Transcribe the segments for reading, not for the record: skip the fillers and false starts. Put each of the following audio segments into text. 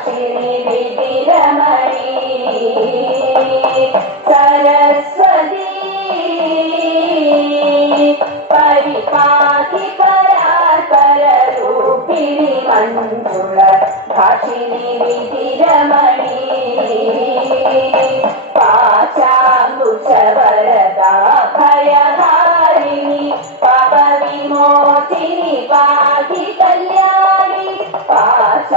ഭാഷിണി വിധിരമണി സരസ്വതി പരിപാതി പരാപരൂപിണി മഞ്ജുള ഭാഷിണി വിധിരമണി പാശാങ്കുശവരദാ ഭയഹാരിണി പാപവിമോചിനി പാതി കല്യാണി പാശാങ്കുശവരദാ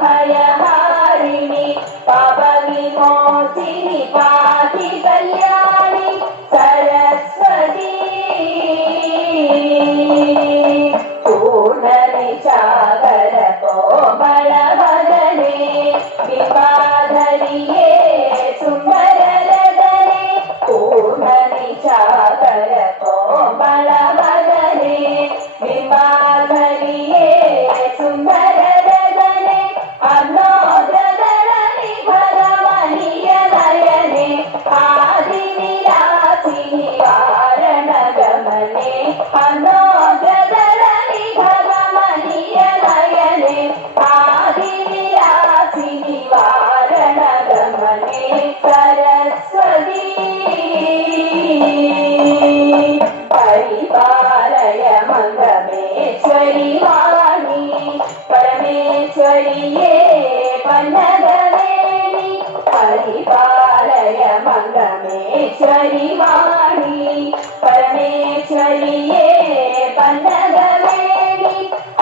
ഭയഹാരിണി പാപവിമോചിനി പാതി കല്യാണി സരസ്വതി പൂർണ്ണനിശാകര കോമളവദനേ വിപാധരിയേ സുന്ദരലദനേ പൂർണ്ണനിശാകര കോമളവദനേ വിപാധരിയേ സുന്ദരലദനേ അർണോദരനിഭരമണീയ നയനേ ആദിവിലാസിനി വാരണഗമനേ അർണോദരനിഭരമണീയ നയനേ ആദിവിലാസിനി വാരണഗമനേ സരസ്വതി പരിപാലയ മംഗമേശ്വരി വാണി പരമേശ്വരിയേ പന്നഗവേണി പരിപാലയ മംഗമേശ്വരി വാണി പരമേശ്വരിയേ പന്നഗവേണി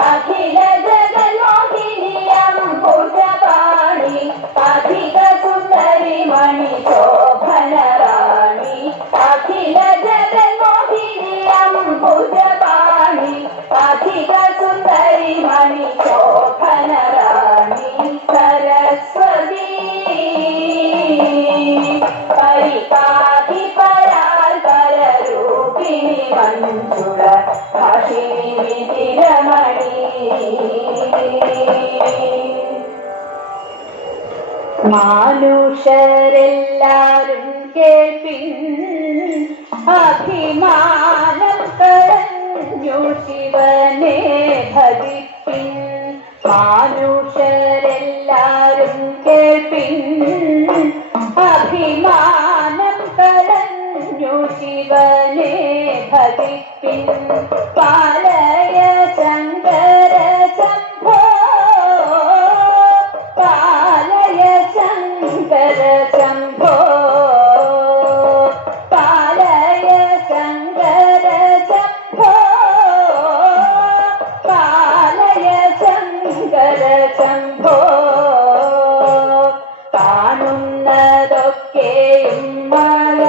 അഖില ജഗന്മോഹിനിയം ഭുജപാണി അധിക സുന്ദരി മണി ശോഭനറാണി അഖില ജഗന്മോഹിനിയം ഭുജപാണി അധിക സുന്ദരി മണി ശോഭനറാണി സരസ്വതി പരിപാതി പരാൽപരൂപിണി മഞ്ജുള ഭാഷിണി വിധിരമണി മാനുഷരെല്ലാരും കേൾപ്പിൻ അഭിമാനം കളഞ്ഞു ശിവനെ ഭജിപ്പിൻ മാനുഷരെല്ലാരും കേൾപ്പിൻ അഭിമാനം കളഞ്ഞു ശിവനെ ഭജിപ്പിൻ പാലയ ശങ്കര ശംഭോ പാലയ ശങ്കര ശംഭോ പാലയ ശങ്കര ശംഭോ പാലയ ശങ്കര ശംഭോ കാണുന്നതൊക്കെയും മഴ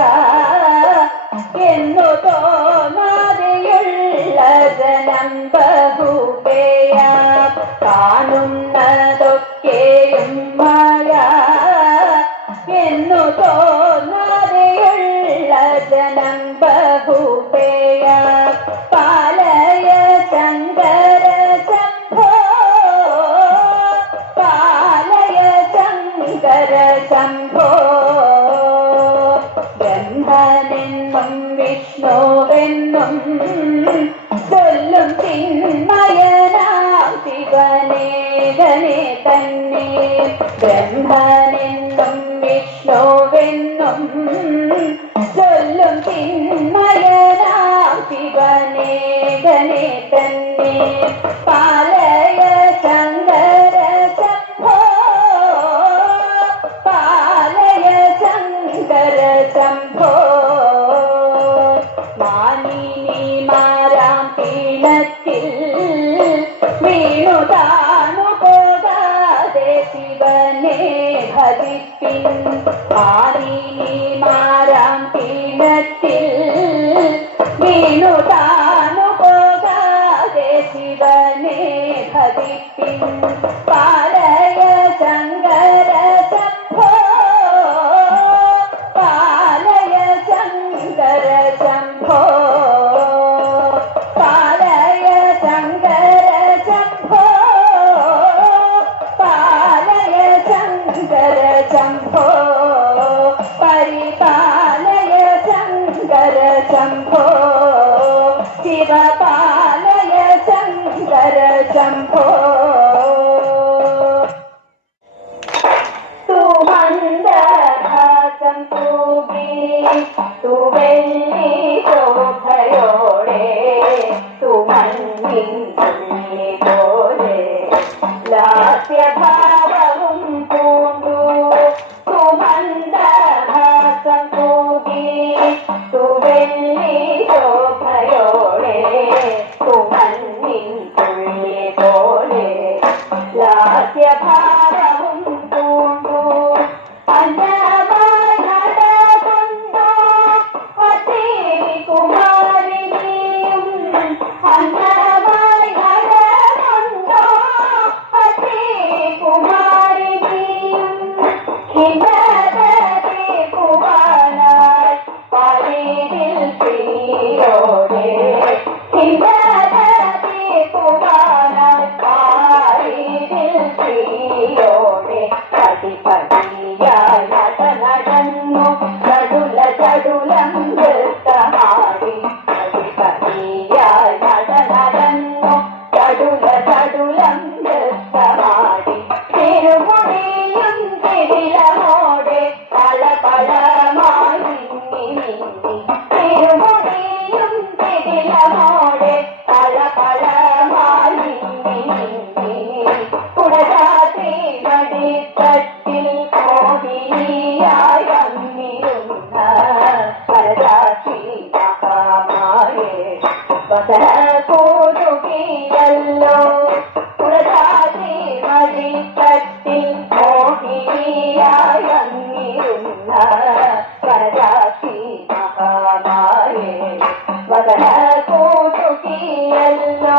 എന്നു തോന്നാതെയുള്ള ജനം ബഹുപേയ കാണുന്നതൊക്കെയും മഴ എന്നു തോന്നാതെയുള്ള ജനം ബഹുപേയ പാലയ ശങ്കര ശംഭോ പാലയ ശങ്കര ശംഭോ ബ്രഹ്മനെന്നും വിഷ്ണുവെന്നും ചൊല്ലും ചിന്മയനാം ശിവനേകനെ തന്നെ ബ്രഹ്മനെന്നും വിഷ്ണുവെന്നും ചൊല്ലും ചിന്മയനാം ശിവനേകനെ തന്നെ പാലയ ശങ്കര ശംഭോ പാലയ ശങ്കര ശംഭോ മാനിനിമാരാം പീഠത്തിൽ വീണുതാണു പോകാതെ ശിവനെ ഭജിപ്പിൻ മാനിനിമാരാം പീഠത്തിൽ വീണുതാണു പോകാതെ ശിവനെ ഭജിപ്പിൻ പാലയ ശങ്കര ശംഭോ പാലയ ശങ്കര ശംഭോ പാലയ ശങ്കര ശംഭോ പാലയ ശങ്കര ശംഭോ പരിപാലയ ശങ്കര ശംഭോ മകര കൂതുകിയല്ലോ പ്രധാതി മടിത്തട്ടിൽ മോഹിനിയായങ്ങിരുന്ന പരാശി മഹാമായേ മകര കൂതുകിയല്ലോ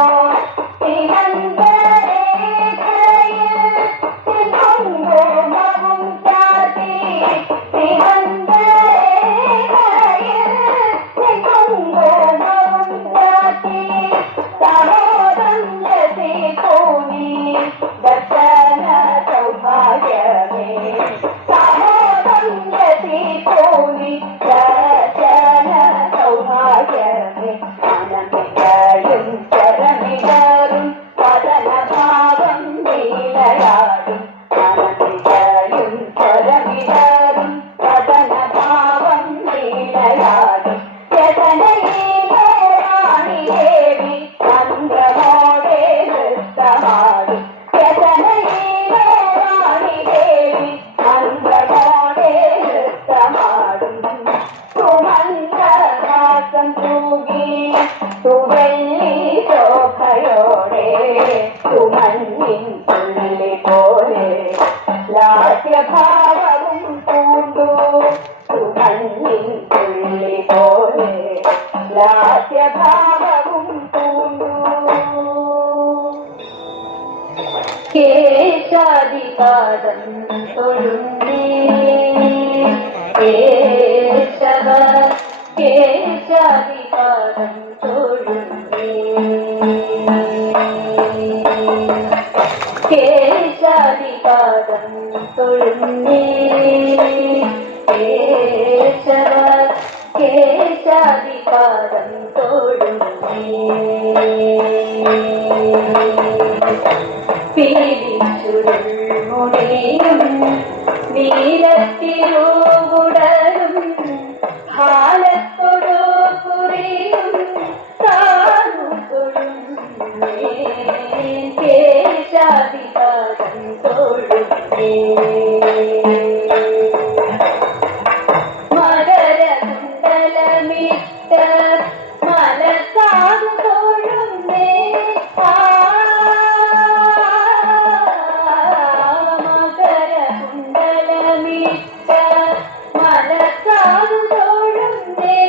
ഭാവവും പൂണ്ടു സുമന്നിൻ തുള്ളി പോലെ ലാസ്യഭാവവും പൂണ്ടു കേശാദിപാദം തൊഴുന്നേ കേശവ കേശാദിപാദം തൊഴുന്നേ കേശാദിപാദം തൊഴുന്നേ കേശവ കേശാദിപാദം തൊഴുന്നേ പീലിച്ചുരുൾ മുടിയും നീലത്തിരുകുടലും ഹാലത്തൊടു കുറിയും താനു തൊഴുന്നേ കേശാദിപാദം തൊഴുന്നേ മകരകുണ്ടലമിട്ട മലസാധു തൊഴുന്നേ മകരകുണ്ടലമിട്ട മലസാധു തൊഴുന്നേ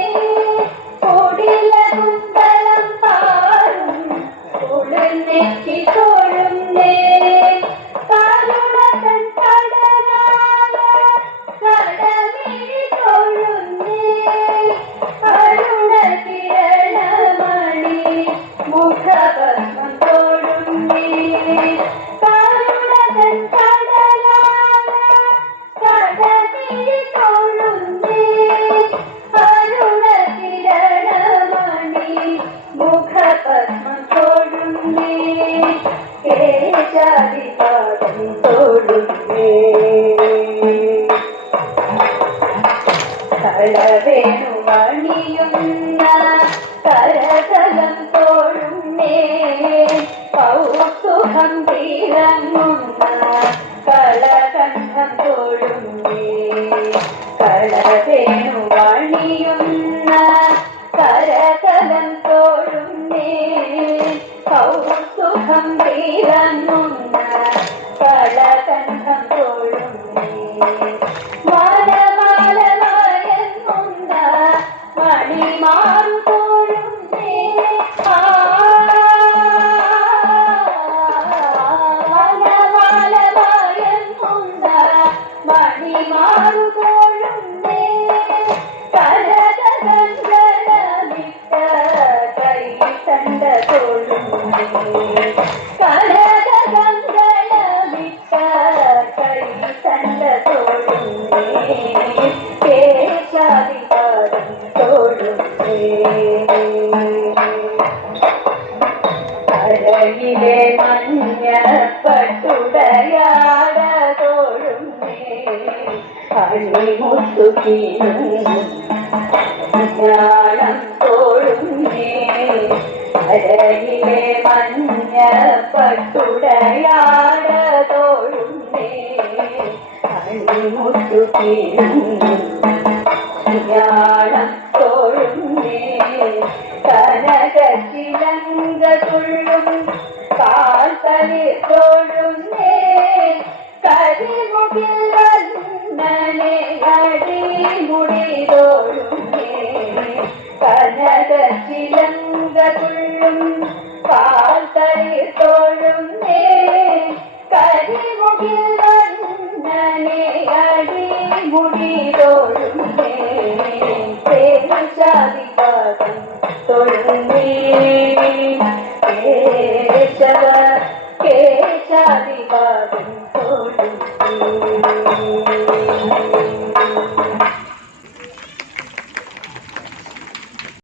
കൊടില കുണ്ടലം പാറും ഉള്ളിനെറ്റി തൊഴുന്നേ കരുണതൻ കടലായ കടവിൽ തൊഴുന്നേ അരുണകിരണമണി മുഖപത്മം തൊഴുന്നേ കരുണതൻ കടലായ കടവിൽ തൊഴുന്നേ അരുണകിരണമണി മുഖപത്മം തൊഴുന്നേ കേശാദിപാദം തൊഴുന്നേ കളവേണുമണിയുന്ന കരതലം തൊഴുന്നേ കൗസുഖം തിളങ്ങുന്ന കളകണ്ഠം തൊഴുന്നേ കളവേണുമണിയുന്ന കരതലം തൊഴുന്നേ കൗസുഖം തിളങ്ങുന്ന കളകണ്ഠം തൊഴുന്നേ മാലമാലമായെന്നുന്ന മണിമാറു തൊഴുന്നേ മാലമാലമായെന്നുന്ന മണിമാറു തൊഴുന്നേ കരകഗംഗലമിട്ട കൈതണ്ട തൊഴുന്നേ കരകഗംഗലമിട്ട കൈതണ്ട തൊഴുന്നേ കേശാദിപാദം തൊഴുന്നേ കരയിലെ മഞ്ഞപ്പട്ടുടയാട തൊഴുന്നേ അണിമുത്തുകീഴും തൊഴുന്നേ കരയിലെ മഞ്ഞപ്പട്ടുടയാട തൊഴുന്നേ അണിമുത്തുകീഴും തൊഴുന്നേ കനകശില വന്നനെ അടിമുടിതോഴുന്നേ കനക ചിലങ്ക തുള്ളും